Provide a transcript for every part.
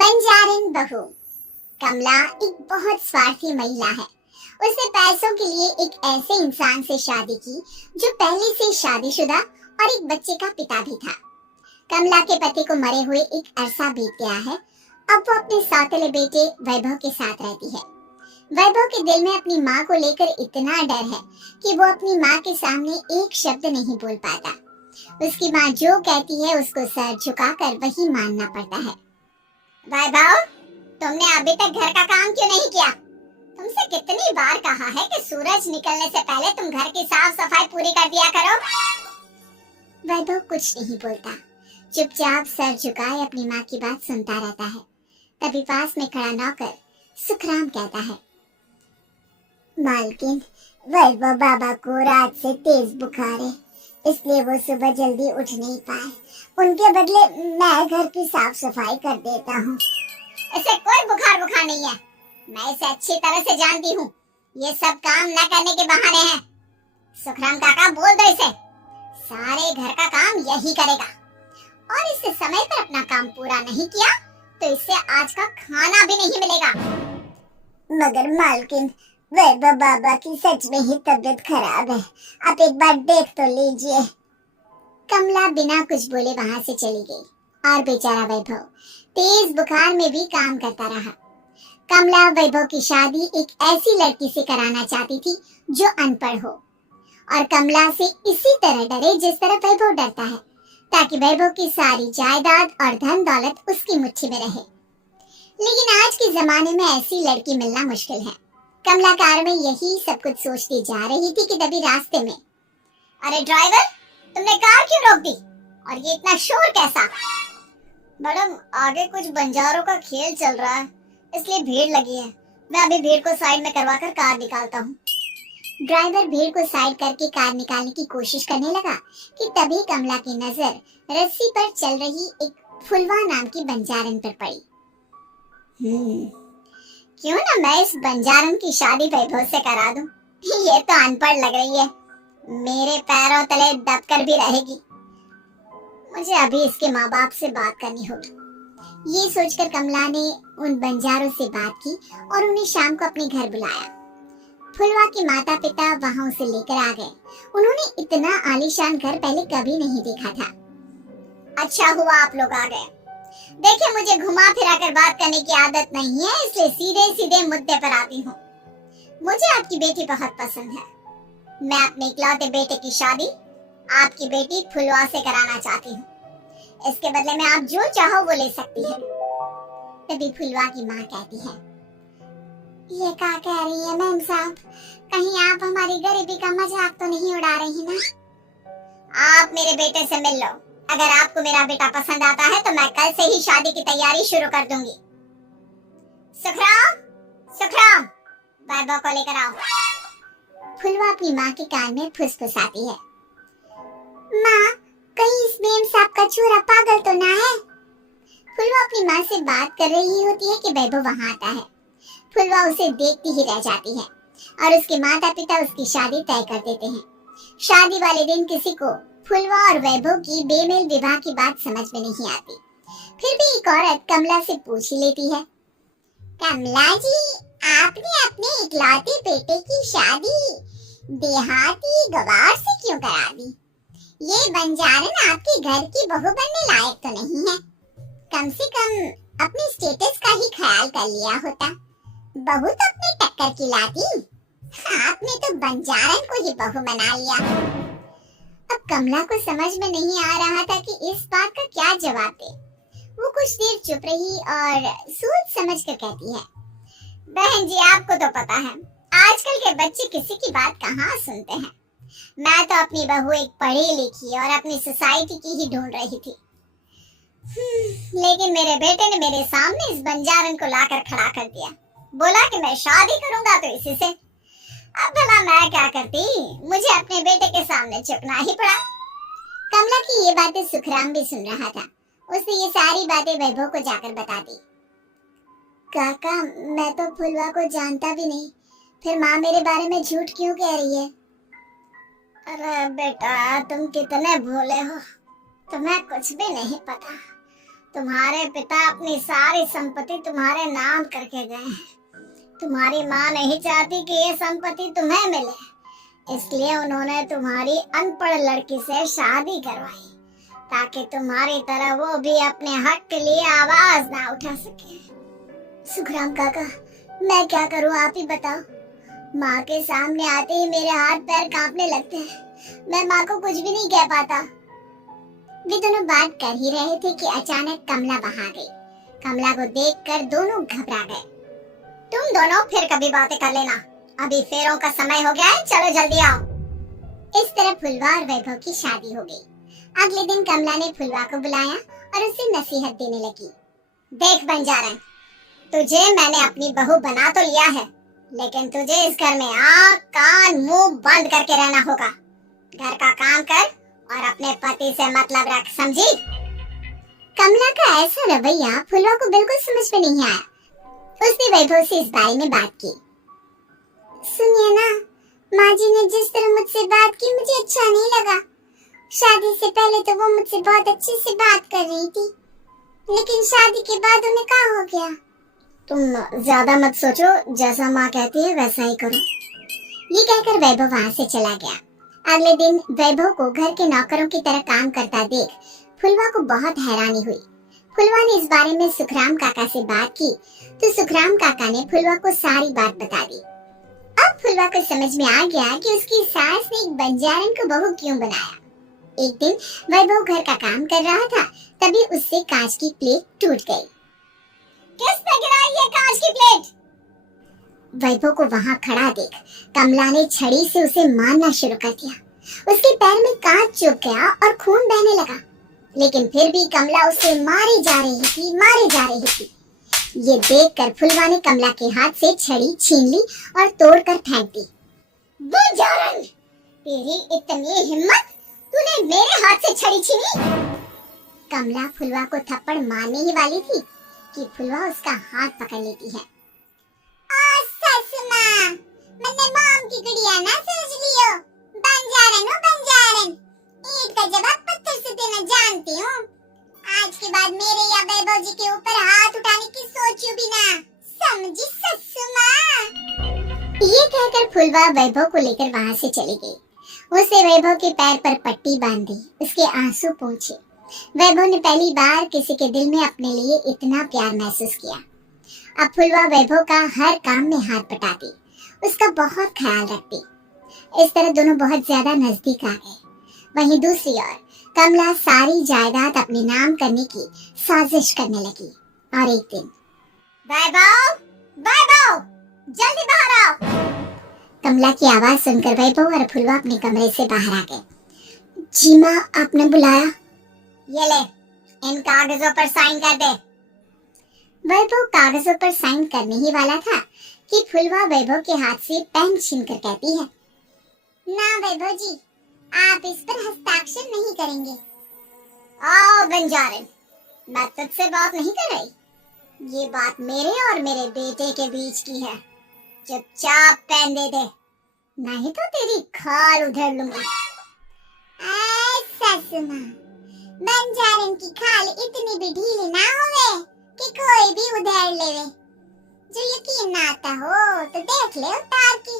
बंजारन बहू। कमला एक बहुत स्वार्थी महिला है। उसने पैसों के लिए एक ऐसे इंसान से शादी की जो पहले से शादीशुदा और एक बच्चे का पिता भी था। कमला के पति को मरे हुए एक अरसा बीत गया है। अब वो अपने सौतेले बेटे वैभव के साथ रहती है। वैभव के दिल में अपनी माँ को लेकर इतना डर है कि वो अपनी माँ के सामने एक शब्द नहीं बोल पाता। उसकी माँ जो कहती है उसको सर झुकाकर वही मानना पड़ता है। वैभव, तुमने अभी तक घर का काम क्यों नहीं किया? तुमसे कितनी बार कहा है कि सूरज निकलने से पहले तुम घर की साफ सफाई पूरी कर दिया करो। वैभव कुछ नहीं बोलता, चुपचाप सर झुकाए अपनी माँ की बात सुनता रहता है। तभी पास में खड़ा नौकर सुखराम कहता है, मालकिन, वैभव बाबा को रात से तेज बुखार है, इसलिए वो सुबह जल्दी उठ नहीं पाए। उनके बदले मैं घर की साफ सफाई कर देता हूँ। इसे कोई बुखार नहीं है, मैं इसे अच्छी तरह से जानती हूँ। ये सब काम न करने के बहाने हैं। सुखराम काका, बोल दो इसे, सारे घर का काम यही करेगा, और इससे समय पर अपना काम पूरा नहीं किया तो इससे आज का खाना भी नहीं मिलेगा। मगर मालकिन, वैभव बाबा की सच में ही तबीयत खराब है, आप एक बार देख तो लीजिए। कमला बिना कुछ बोले वहां से चली गई और बेचारा वैभव तेज बुखार में भी काम करता रहा। कमला वैभव की शादी एक ऐसी लड़की से कराना चाहती थी जो अनपढ़ हो और कमला से इसी तरह डरे जिस तरह वैभव डरता है, ताकि वैभव की सारी जायदाद और धन दौलत उसकी मुट्ठी में रहे। लेकिन आज के जमाने में ऐसी लड़की मिलना मुश्किल है। कमला कार में यही सब कुछ सोचती जा रही थी कि तभी रास्ते में, अरे ड्राइवर, तुमने कार क्यों रोक दी? और ये इतना शोर कैसा? मैडम, आगे कुछ बंजारों का खेल चल रहा है, इसलिए भीड़ लगी है। मैं अभी भीड़ को साइड में करवाकर कार निकालता हूँ। ड्राइवर भीड़ को साइड करके कार निकालने की कोशिश करने लगा कि तभी कमला की नजर रस्सी पर चल रही एक फुलवा नाम की बंजारन पर पड़ी। क्यों ना मैं इस बंजारन की शादी वैभव से करा दूं? ये तो अनपढ़ लग रही है, मेरे पैरों तले दबकर भी रहेगी। मुझे अभी इसके माँ बाप से बात करनी होगी। ये सोचकर कमला ने उन बंजारों से बात की और उन्हें शाम को अपने घर बुलाया। फुलवा के माता पिता वहां उसे लेकर आ गए। उन्होंने इतना आलीशान घर पहले कभी नहीं देखा था। अच्छा हुआ आप लोग आ गए। देखिए, मुझे घुमा फिरा कर बात करने की आदत नहीं है, इसलिए सीधे सीधे मुद्दे पर आती हूँ। मुझे आपकी बेटी बहुत पसंद है। मैं अपने इकलौते बेटे की शादी आपकी बेटी फुलवा से कराना चाहती हूँ। इसके बदले में आप जो चाहो वो ले सकती है। तभी फुलवा की माँ कहती है, ये क्या कह रही है मैम साहब? कहीं आप हमारी गरीबी का मजाक तो नहीं उड़ा रही ना? आप मेरे बेटे से मिल लो। अगर आपको मेरा बेटा पसंद आता है तो मैं कल से ही शादी की तैयारी शुरू कर दूंगी। सुखराम, सुखराम, वैभव को लेकर आओ। फुलवा अपनी माँ के कान में फुसफुसाती है, माँ, कहीं इस मेम साहब का छोरा पागल तो ना है? फुलवा अपनी माँ से बात कर रही होती है कि वैभव वहाँ आता है। फुलवा उसे देखती ही रह जाती है और उसके माता पिता उसकी शादी तय कर देते हैं। शादी वाले दिन किसी को फुलवा और वैभव की बेमेल विवाह की बात समझ में नहीं आती। फिर भी एक औरत कमला से पूछ ही लेती है, कमला जी, आपने अपने इकलौते बेटे की शादी देहाती गवार से क्यों करा दी? ये बंजारन आपके घर की बहू बनने लायक तो नहीं है। कम से कम अपने स्टेटस का ही ख्याल कर लिया होता। बहू तो अपने टक्कर की लाती, आपने तो बंजारन को ही बहू बना लिया। अब कमला को समझ में नहीं आ रहा था कि इस बात का क्या जवाब दे। वो कुछ देर चुप रही और सोच समझ कर कहती है, बहन जी, आपको तो पता है आजकल के बच्चे किसी की बात कहाँ सुनते हैं। मैं तो अपनी बहू एक पढ़ी लिखी और अपनी सोसाइटी की ही ढूंढ रही थी। लेकिन मेरे बेटे ने मेरे सामने इस बंजारन को लाकर खड़ा कर दिया। बोला कि मैं शादी करूंगा तो इसी से। अब भला मैं क्या करती? मुझे अपने बेटे के सामने झुकना ही पड़ा। कमला की ये बातें सुखराम भी सुन रहा था। उसने ये सारी बातें वैभव को जाकर बता दी। काका, मैं तो फुलवा को जानता भी नहीं, फिर माँ मेरे बारे में झूठ क्यों कह रही है? अरे बेटा, तुम कितने भोले हो, तुम्हें कुछ भी नहीं पता। तुम्हारे पिता अपनी सारी संपत्ति तुम्हारे नाम करके गए। तुम्हारी माँ नहीं चाहती कि ये संपत्ति तुम्हें मिले, इसलिए उन्होंने तुम्हारी अनपढ़ लड़की से शादी करवाई ताकि तुम्हारी तरह वो भी अपने हक के लिए आवाज ना उठा सके। सुखराम काका, मैं क्या करूं, आप ही बताओ। माँ के सामने आते ही मेरे हाथ पैर कांपने लगते हैं। मैं माँ को कुछ भी नहीं कह पाता। वे दोनों बात कर ही रहे थे कि अचानक कमला वहां गई। कमला को देखकर दोनों घबरा गए। तुम दोनों फिर कभी बातें कर लेना, अभी फेरों का समय हो गया है, चलो जल्दी आओ। इस तरह फुलवा और वैभव की शादी हो गई। अगले दिन कमला ने फुलवा को बुलाया और उसे नसीहत देने लगी। देख बंजारन, तुझे मैंने अपनी बहू बना तो लिया है, लेकिन तुझे इस घर में आँख कान मुंह बंद करके रहना होगा। घर का काम कर और अपने पति से मतलब रख, समझी? कमला का ऐसा रवैया फुलवा को बिल्कुल समझ में नहीं आया। उसने वैभव से इस बारे में बात की। सुनिए ना, माँ जी ने जिस तरह मुझसे बात की मुझे अच्छा नहीं लगा। शादी से पहले तो वो मुझसे बहुत अच्छे से बात कर रही थी, लेकिन शादी के बाद उन्हें क्या हो गया? तुम ज्यादा मत सोचो, जैसा माँ कहती है वैसा ही करो। ये कहकर वैभव वहाँ से चला गया। अगले दिन वैभव को घर के नौकरों की तरह काम करता देख फुलवा को बहुत हैरानी हुई। फुलवा ने इस बारे में सुखराम काका से बात की तो सुखराम काका ने फुलवा को सारी बात बता दी। अब फुलवा को समझ में आ गया कि उसकी सास ने एक बंजारन को बहू क्यों बनाया। एक दिन वैभव घर का काम कर रहा था, तभी उससे कांच की प्लेट टूट गई। किसने गिराई ये कांच की प्लेट? वैभव को वहां खड़ा देख कमला ने छड़ी से उसे मारना शुरू कर दिया। उसके पैर में कांच चुभ गया और खून बहने लगा, लेकिन फिर भी कमला उसे मारी जा रही थी। ये देखकर फुलवा ने कमला के हाथ से छड़ी छीन ली और तोड़कर फेंक दी। बंजारन, तेरी इतनी हिम्मत, तूने मेरे हाथ से छड़ी छीनी? कमला फुलवा को थप्पड़ मारने ही वाली थी कि फुलवा उसका हाथ पकड़ लेती है। मैंने मॉम की गुड़िया ना समझ लियो। बंजारन, ईंट का जवाब पत्थर से देना जानती हूँ। आज के बाद मेरे या वैभव जी के ऊपर हाथ उठाने की सोचो भी ना, समझी ससु माँ? ये कहकर फुलवा वैभव को लेकर वहाँ से चली गई। उसने वैभव के पैर पर पट्टी बांधी, उसके आंसू पोंछे। वैभव ने पहली बार किसी के दिल में अपने लिए इतना प्यार महसूस किया। अब फुलवा वैभव का हर काम में हाथ बटाती, उसका बहुत ख्याल रखती। इस तरह दोनों बहुत ज्यादा नजदीक आ गए। वहीं दूसरी ओर कमला सारी जायदाद अपने नाम करने की साजिश करने लगी। और एक दिन, वैभव, जल्दी बाहर आओ। कमला की आवाज सुनकर वैभव और फुलवा अपने कमरे से बाहर आ गए। जी माँ, आपने बुलाया? ये ले, इन कागजों पर साइन कर दे। वैभव कागजों पर साइन करने ही वाला था कि फुलवा वैभव के हाथ से पेन छीनकर कहती है, ना वैभव जी, आप इस पर हस्ताक्षर नहीं करेंगे। आओ बंजारन, मैं तुझसे बात नहीं कर रही। ये बात मेरे और मेरे बेटे के बीच की है। चुपचाप पेन दे दे, नहीं तो तेरी खाल उधेड़ लूंगी। सासू माँ, बंजारन की खाल इतनी भी ढीली ना होवे कि कोई भी उधेड़ लेवे। जो यकीन ना आता हो तो देख ले उतार के।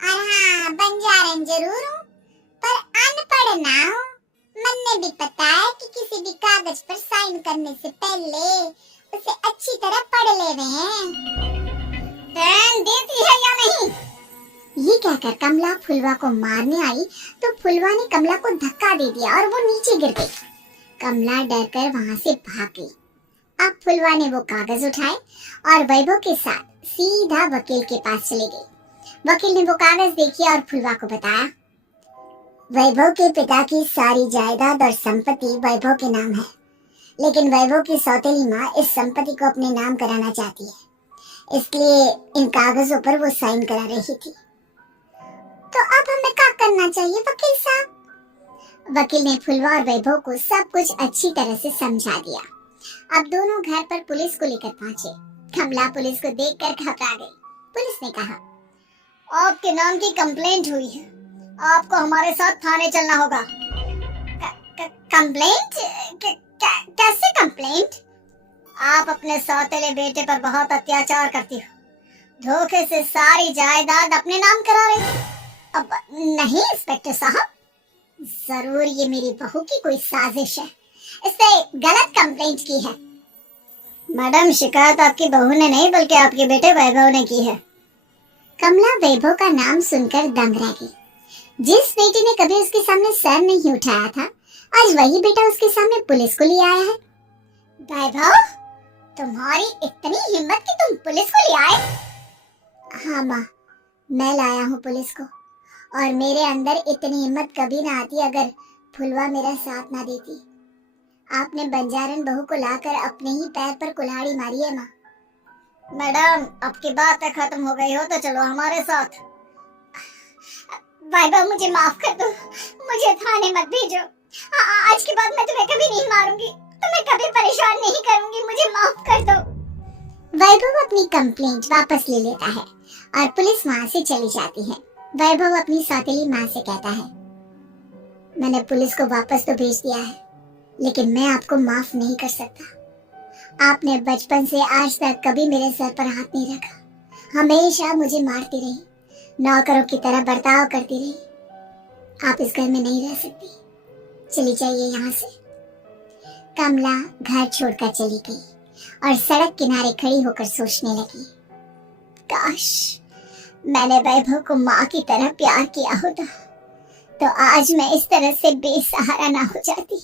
और हाँ, बंजारन जरूर हूँ, पर अनपढ़ ना हो। मन भी पता है कि किसी भी कागज पर साइन करने से पहले उसे अच्छी तरह पढ़ लेवे हैं। पेन देती है या नहीं? ये कहकर कमला फुलवा को मारने आई तो फुलवा ने कमला को धक्का दे दिया और वो नीचे गिर गई। कमला डरकर वहां से भाग गई। अब फुलवा ने वो कागज उठाए और वैभव के साथ सीधा वकील के पास चले गई। वकील ने वो कागज देखे और फुलवा को बताया, वैभव के पिता की सारी जायदाद और संपत्ति वैभव के नाम है, लेकिन वैभव की सौतेली माँ इस संपत्ति को अपने नाम कराना चाहती है, इसलिए इन कागजों पर वो साइन करा रही थी। तो अब हमें क्या करना चाहिए वकील साहब? वकील ने फुलवा और वैभव को सब कुछ अच्छी तरह से समझा दिया। अब दोनों घर पर पुलिस को लेकर पहुंचे। कमला पुलिस को देखकर घबरा गई। पुलिस ने कहा, आपके नाम की कंप्लेंट हुई है, आपको हमारे साथ थाने चलना होगा। कंप्लेंट? कैसे कंप्लेंट? कंप्लेंट? आप अपने सौतेले बेटे पर बहुत अत्याचार करती हो, धोखे से सारी जायदाद अपने नाम करा रही हो। अब नहीं इंस्पेक्टर साहब, जरूर ये मेरी बहू की कोई साजिश है, इससे गलत कंप्लेंट की है। मैडम, शिकायत आपकी बहू ने नहीं बल्कि आपके बेटे वैभव ने की है। कमला वैभव का नाम सुनकर दंग रह गई। जिस बेटे ने कभी उसके सामने सर नहीं उठाया था, आज वही बेटा उसके सामने पुलिस को ले आया है। वैभव, तुम्हारी इतनी हिम्मत कि तुम पुलिस को ले आए? हाँ माँ, मैं लाया हूँ पुलिस को, और मेरे अंदर इतनी हिम्मत कभी ना आती अगर फुलवा मेरा साथ ना देती। आपने बंजारन बहू को लाकर अपने ही पैर पर कुल्हाड़ी मारी है माँ। मैडम, आपकी बात खत्म हो गई हो तो चलो हमारे साथ। वैभव, मुझे माफ कर दो, मुझे थाने मत भेजो। आज के बाद मैं तुम्हें कभी नहीं मारूंगी, तुम्हें कभी परेशान नहीं करूंगी, मुझे माफ कर दो। वैभव अपनी कंप्लेंट वापस ले लेता है और पुलिस वहां से चली जाती है। वैभव अपनी सौतेली माँ से कहता है, मैंने पुलिस को वापस तो भेज दिया है, लेकिन मैं आपको माफ नहीं कर सकता। आपने बचपन से आज तक कभी मेरे सर पर हाथ नहीं रखा, हमेशा मुझे मारती रही, नौकरों की तरह बर्ताव करती रही। आप इस घर में नहीं रह सकती, चली जाइए यहाँ से। कमला घर छोड़कर चली गई और सड़क किनारे खड़ी होकर सोचने लगी, काश मैंने वैभव को माँ की तरह प्यार किया होता तो आज मैं इस तरह से बेसहारा ना हो जाती।